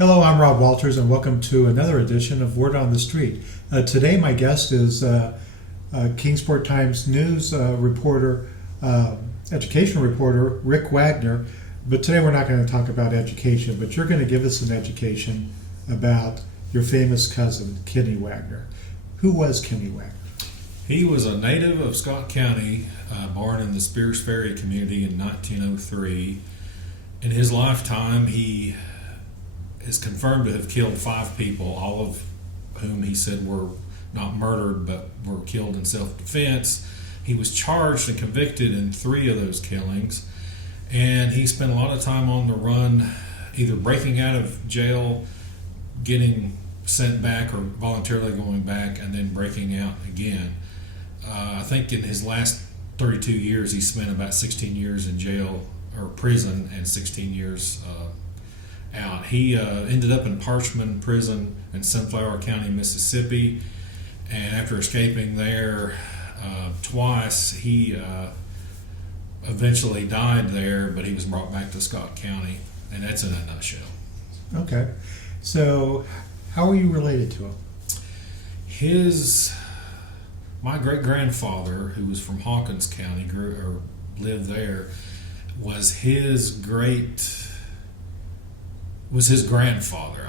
Hello, I'm Rob Walters, and welcome to another edition of Word on the Street. Today, my guest is Kingsport Times News reporter, education reporter, Rick Wagner. But today, we're not going to talk about education, but you're going to give us an education about your famous cousin, Kinnie Wagner. Who was Kinnie Wagner? He was a native of Scott County, born in the Spears Ferry community in 1903. In his lifetime, he is confirmed to have killed 5 people, all of whom he said were not murdered but were killed in self-defense. He was charged and convicted in 3 of those killings, and he spent a lot of time on the run, either breaking out of jail, getting sent back, or voluntarily going back, and then breaking out again. I think in his last 32 years, he spent about 16 years in jail or prison and 16 years out. He ended up in Parchman Prison in Sunflower County, Mississippi, and after escaping there twice, he eventually died there, but he was brought back to Scott County, and that's in a nutshell. Okay. So, how are you related to him? My great-grandfather, who was from Hawkins County, lived there, was his grandfather,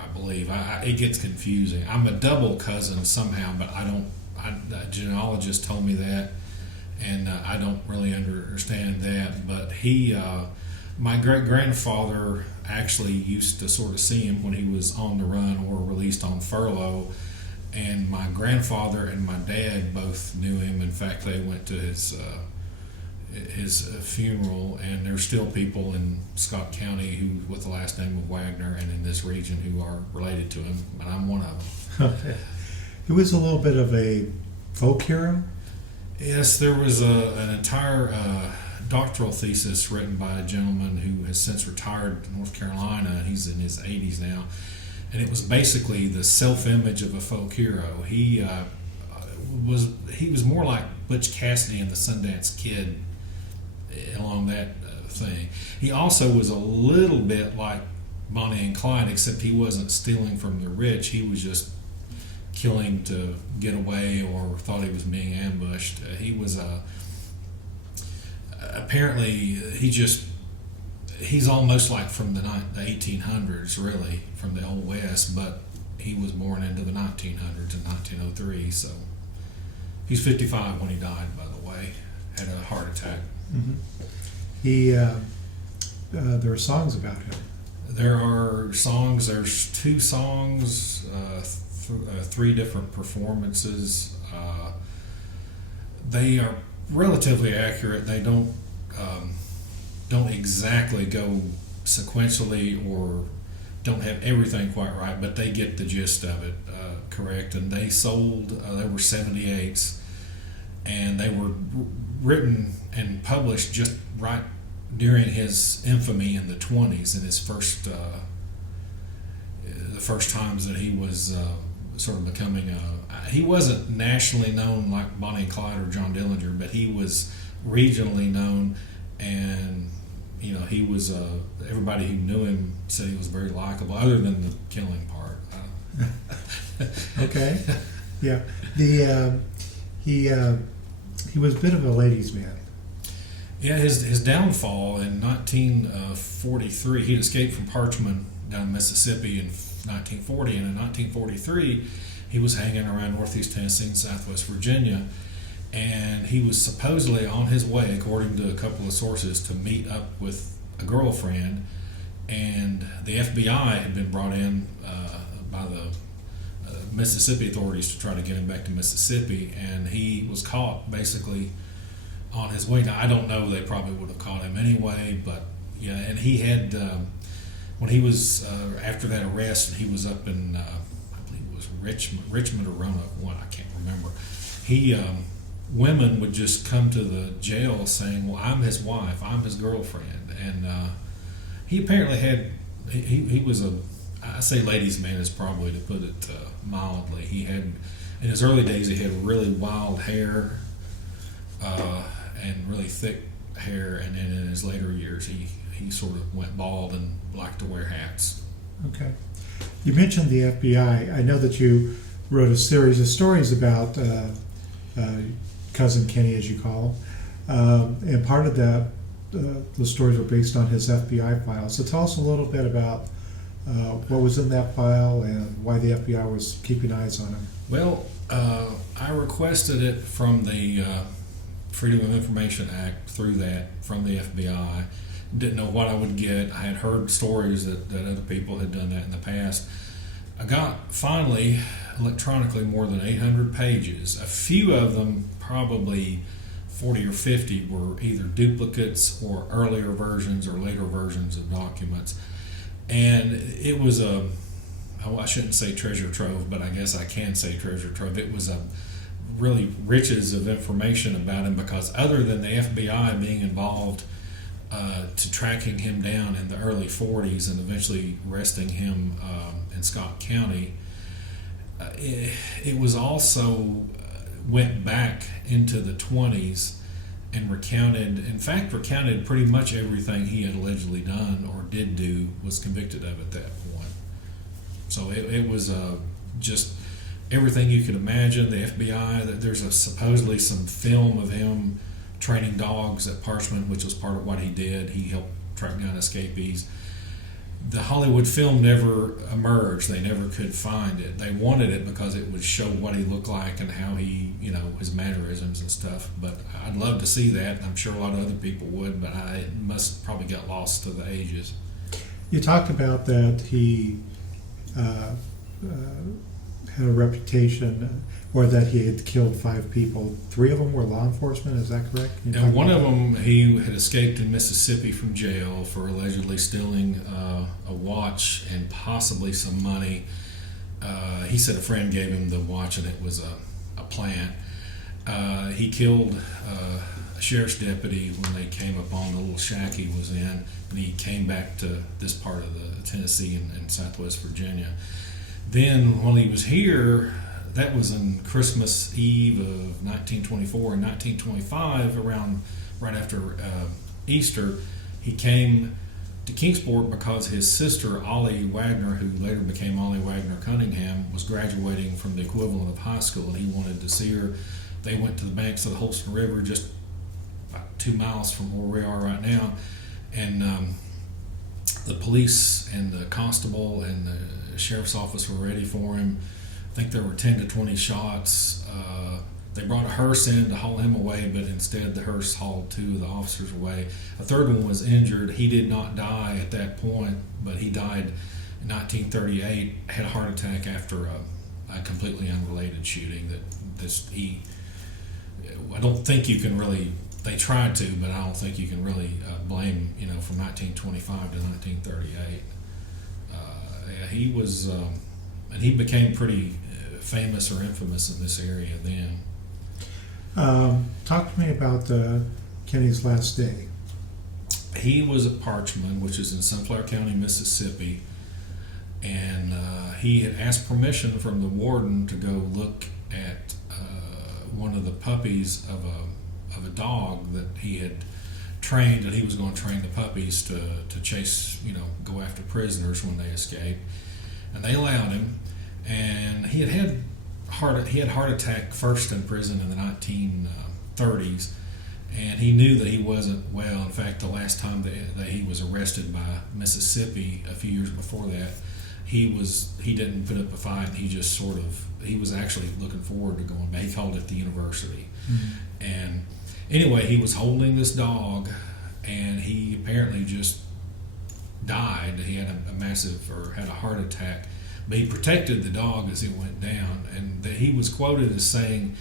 I believe. It gets confusing. I'm a double cousin somehow, but the genealogist told me that, and I don't really understand that. But my great-grandfather actually used to sort of see him when he was on the run or released on furlough, and my grandfather and my dad both knew him. In fact, they went to his funeral, and there's still people in Scott County who, with the last name of Wagner, and in this region, who are related to him, and I'm one of them. Okay. He was a little bit of a folk hero? Yes, there was an entire doctoral thesis written by a gentleman who has since retired to North Carolina. He's in his 80s now, and it was basically the self-image of a folk hero. He was more like Butch Cassidy and the Sundance Kid, along that thing. He also was a little bit like Bonnie and Clyde, except he wasn't stealing from the rich. He was just killing to get away, or thought he was being ambushed. He was apparently he's almost like from the 1800s, really, from the Old West, but he was born into the 1900s in 1903, so he's 55 when he died, by the way. Had a heart attack. Mm-hmm. There are songs about him. There are songs. There's 2 songs, 3 different performances. They are relatively accurate. They don't exactly go sequentially, or don't have everything quite right, but they get the gist of it correct. And they were 78s, and they were written and published just right during his infamy in the 20s, in his the first times that he was sort of becoming he wasn't nationally known like Bonnie and Clyde or John Dillinger, but he was regionally known, and he was everybody who knew him said he was very likable, other than the killing part. Okay. Yeah. He was a bit of a ladies' man. Yeah, his downfall in 1943, he'd escaped from Parchman down in Mississippi in 1940, and in 1943 he was hanging around northeast Tennessee and southwest Virginia, and he was supposedly on his way, according to a couple of sources, to meet up with a girlfriend, and the FBI had been brought in by the Mississippi authorities to try to get him back to Mississippi, and he was caught basically on his way. Now, I don't know, they probably would have caught him anyway, but yeah, and he had, when he was, after that arrest, he was up in, I believe it was Richmond or Roanoke, one, I can't remember. Women would just come to the jail saying, well, I'm his wife, I'm his girlfriend, and he apparently had, he was I say ladies' man is probably to put it mildly. He had, in his early days, he had really wild hair, and really thick hair, and then in his later years he sort of went bald and liked to wear hats. Okay. You mentioned the FBI. I know that you wrote a series of stories about Cousin Kinnie, as you call him, and part of that, those stories were based on his FBI file. So tell us a little bit about what was in that file and why the FBI was keeping eyes on him. Well, I requested it from the Freedom of Information Act through that from the FBI. Didn't know what I would get. I had heard stories that other people had done that in the past. I got finally electronically more than 800 pages. A few of them, probably 40 or 50, were either duplicates or earlier versions or later versions of documents. And it was I shouldn't say treasure trove, but I guess I can say treasure trove. It was a really riches of information about him, because other than the FBI being involved to tracking him down in the early 40s and eventually arresting him in Scott County, it was also went back into the 20s and recounted pretty much everything he had allegedly done or did do, was convicted of at that point. So it was just everything you could imagine. The FBI, there's supposedly some film of him training dogs at Parchman, which was part of what he did. He helped track down escapees. The Hollywood film never emerged. They never could find it. They wanted it because it would show what he looked like and how he, his mannerisms and stuff. But I'd love to see that. I'm sure a lot of other people would, but I must probably get lost to the ages. You talked about that he had a reputation, or that he had killed 5 people. 3 of them were law enforcement, is that correct? And one of them, he had escaped in Mississippi from jail for allegedly stealing a watch and possibly some money. He said a friend gave him the watch and it was a plant. He killed a sheriff's deputy when they came upon the little shack he was in, and he came back to this part of the Tennessee and Southwest Virginia. Then when he was here, that was on Christmas Eve of 1924 and 1925, right after Easter. He came to Kingsport because his sister, Ollie Wagner, who later became Ollie Wagner Cunningham, was graduating from the equivalent of high school, and he wanted to see her. They went to the banks of the Holston River, just about 2 miles from where we are right now, and the police and the constable and the sheriff's office were ready for him. I think there were 10 to 20 shots. They brought a hearse in to haul him away, but instead the hearse hauled 2 of the officers away. A third one was injured. He did not die at that point, but he died in 1938, had a heart attack after a completely unrelated shooting. I don't think you can really, they tried to, but I don't think you can really blame, from 1925 to 1938. He was, and he became pretty famous or infamous in this area then. Talk to me about Kenny's last day. He was at Parchman, which is in Sunflower County, Mississippi, and he had asked permission from the warden to go look at one of the puppies of a dog that he had trained, and he was going to train the puppies to chase, go after prisoners when they escaped. And they allowed him, and he had heart attack first in prison in the 1930s, and he knew that he wasn't well. In fact, the last time that he was arrested by Mississippi a few years before that, he didn't put up a fight, and he was actually looking forward to going back. He called it the university. Mm-hmm. And anyway, he was holding this dog, and he apparently just died. He had had a heart attack, but he protected the dog as it went down. And that he was quoted as saying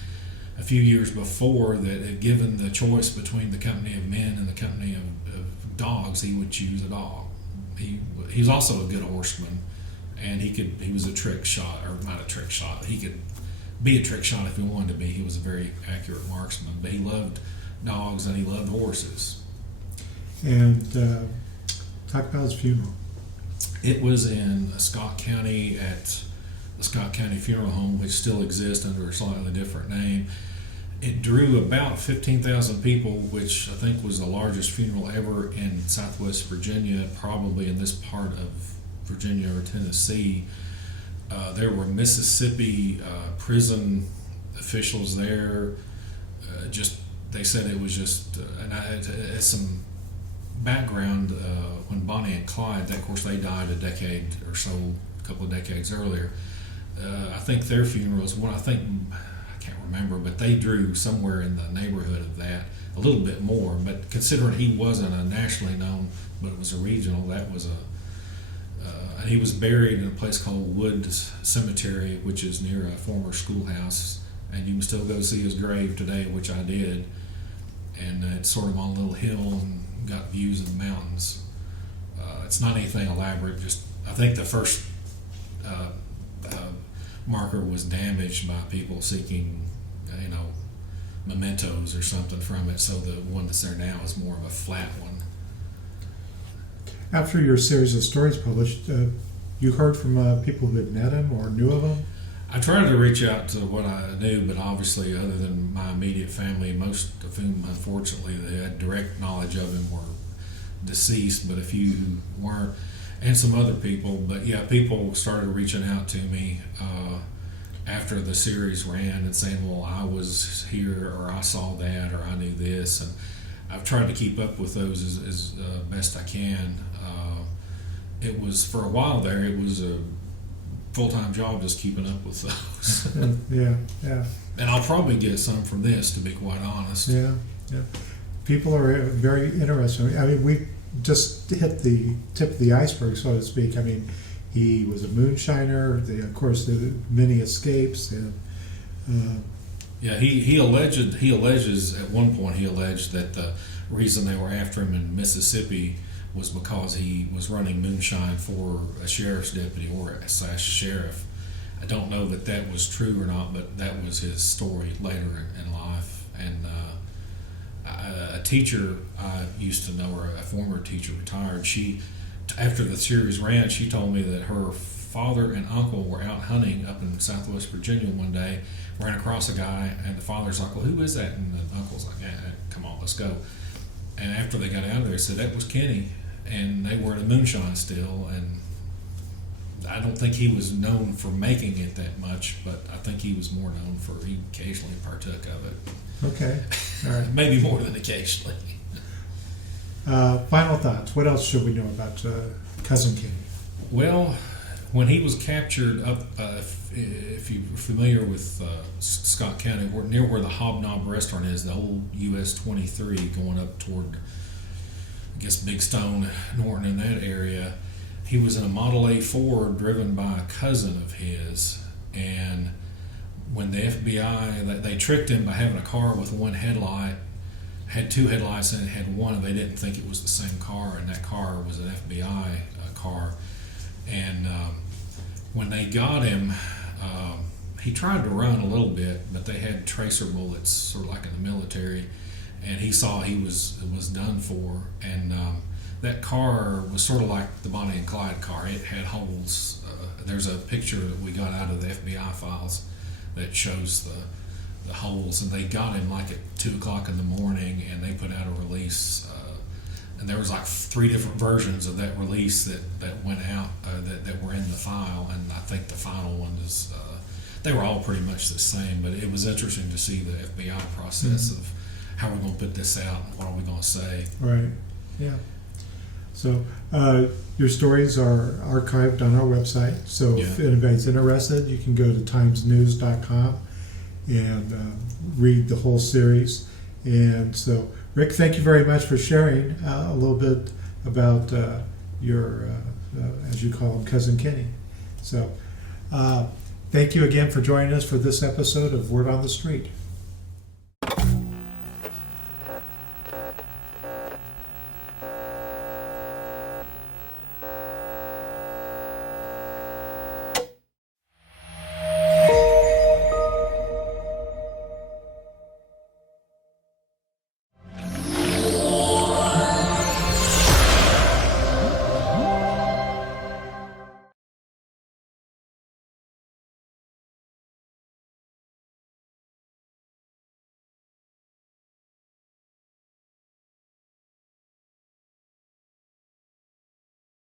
a few years before that given the choice between the company of men and the company of dogs, he would choose a dog. He's also a good horseman, and he was a trick shot, or not a trick shot. He could be a trick shot if he wanted to be. He was a very accurate marksman, but he loved dogs and he loved horses. And talk about his funeral. It was in Scott County at the Scott County Funeral Home, which still exists under a slightly different name. It drew about 15,000 people, which I think was the largest funeral ever in Southwest Virginia, probably in this part of Virginia or Tennessee. There were Mississippi prison officials there. They said it was just, and I had some background when Bonnie and Clyde. Of course, they died a couple of decades earlier. I think their funerals. I can't remember, but they drew somewhere in the neighborhood of that, a little bit more. But considering he wasn't a nationally known, but it was a regional, that was and he was buried in a place called Woods Cemetery, which is near a former schoolhouse, and you can still go see his grave today, which I did. And it's sort of on a little hill and got views of the mountains. It's not anything elaborate. Just I think the first marker was damaged by people seeking, mementos or something from it. So the one that's there now is more of a flat one. After your series of stories published, you heard from people who had met him or knew of him? I tried to reach out to what I knew, but obviously, other than my immediate family, most of whom, unfortunately, they had direct knowledge of him were deceased, but a few who weren't, and some other people. But yeah, people started reaching out to me after the series ran and saying, well, I was here, or I saw that, or I knew this. And I've tried to keep up with those as best I can. It was, for a while there, it was a full-time job just keeping up with those. Yeah. And I'll probably get some from this, to be quite honest. Yeah. People are very interested. I mean, we just hit the tip of the iceberg, so to speak. I mean, he was a moonshiner. Of course, the many escapes. Yeah, he alleges at one point that the reason they were after him in Mississippi was because he was running moonshine for a sheriff's deputy or a /sheriff. I don't know that was true or not, but that was his story later in life. And a teacher I used to know, or a former teacher, retired. After the series ran, she told me that her father and uncle were out hunting up in Southwest Virginia one day, ran across a guy, and the father's like, well, who is that? And the uncle's like, come on, let's go. And after they got out of there, he said, that was Kinnie. And they were in a moonshine still, and I don't think he was known for making it that much, but I think he was more known for he occasionally partook of it. Okay, all right. Maybe more than occasionally. Final thoughts. What else should we know about Cousin Kinnie? Well, when he was captured up, if you're familiar with Scott County, near where the Hobnob restaurant is, the old US 23 going up toward, I guess, Big Stone, Norton, in that area, he was in a Model A Ford driven by a cousin of his. And when the FBI, they tricked him by having a car with one headlight, had two headlights in it, had one, and they didn't think it was the same car, and that car was an FBI car. And when they got him, he tried to run a little bit, but they had tracer bullets, sort of like in the military, and he saw he was done for. And that car was sort of like the Bonnie and Clyde car. It had holes. There's a picture that we got out of the FBI files that shows the holes, and they got him like at 2 o'clock in the morning, and they put out a release. And there was like 3 different versions of that release that went out that were in the file, and I think the final one is, they were all pretty much the same, but it was interesting to see the FBI process of how we're going to put this out and what are we going to say. Right, yeah. So your stories are archived on our website, so if anybody's interested, you can go to timesnews.com and read the whole series. And so, Rick, thank you very much for sharing a little bit about your, as you call him, Cousin Kinnie. So, thank you again for joining us for this episode of Word on the Street.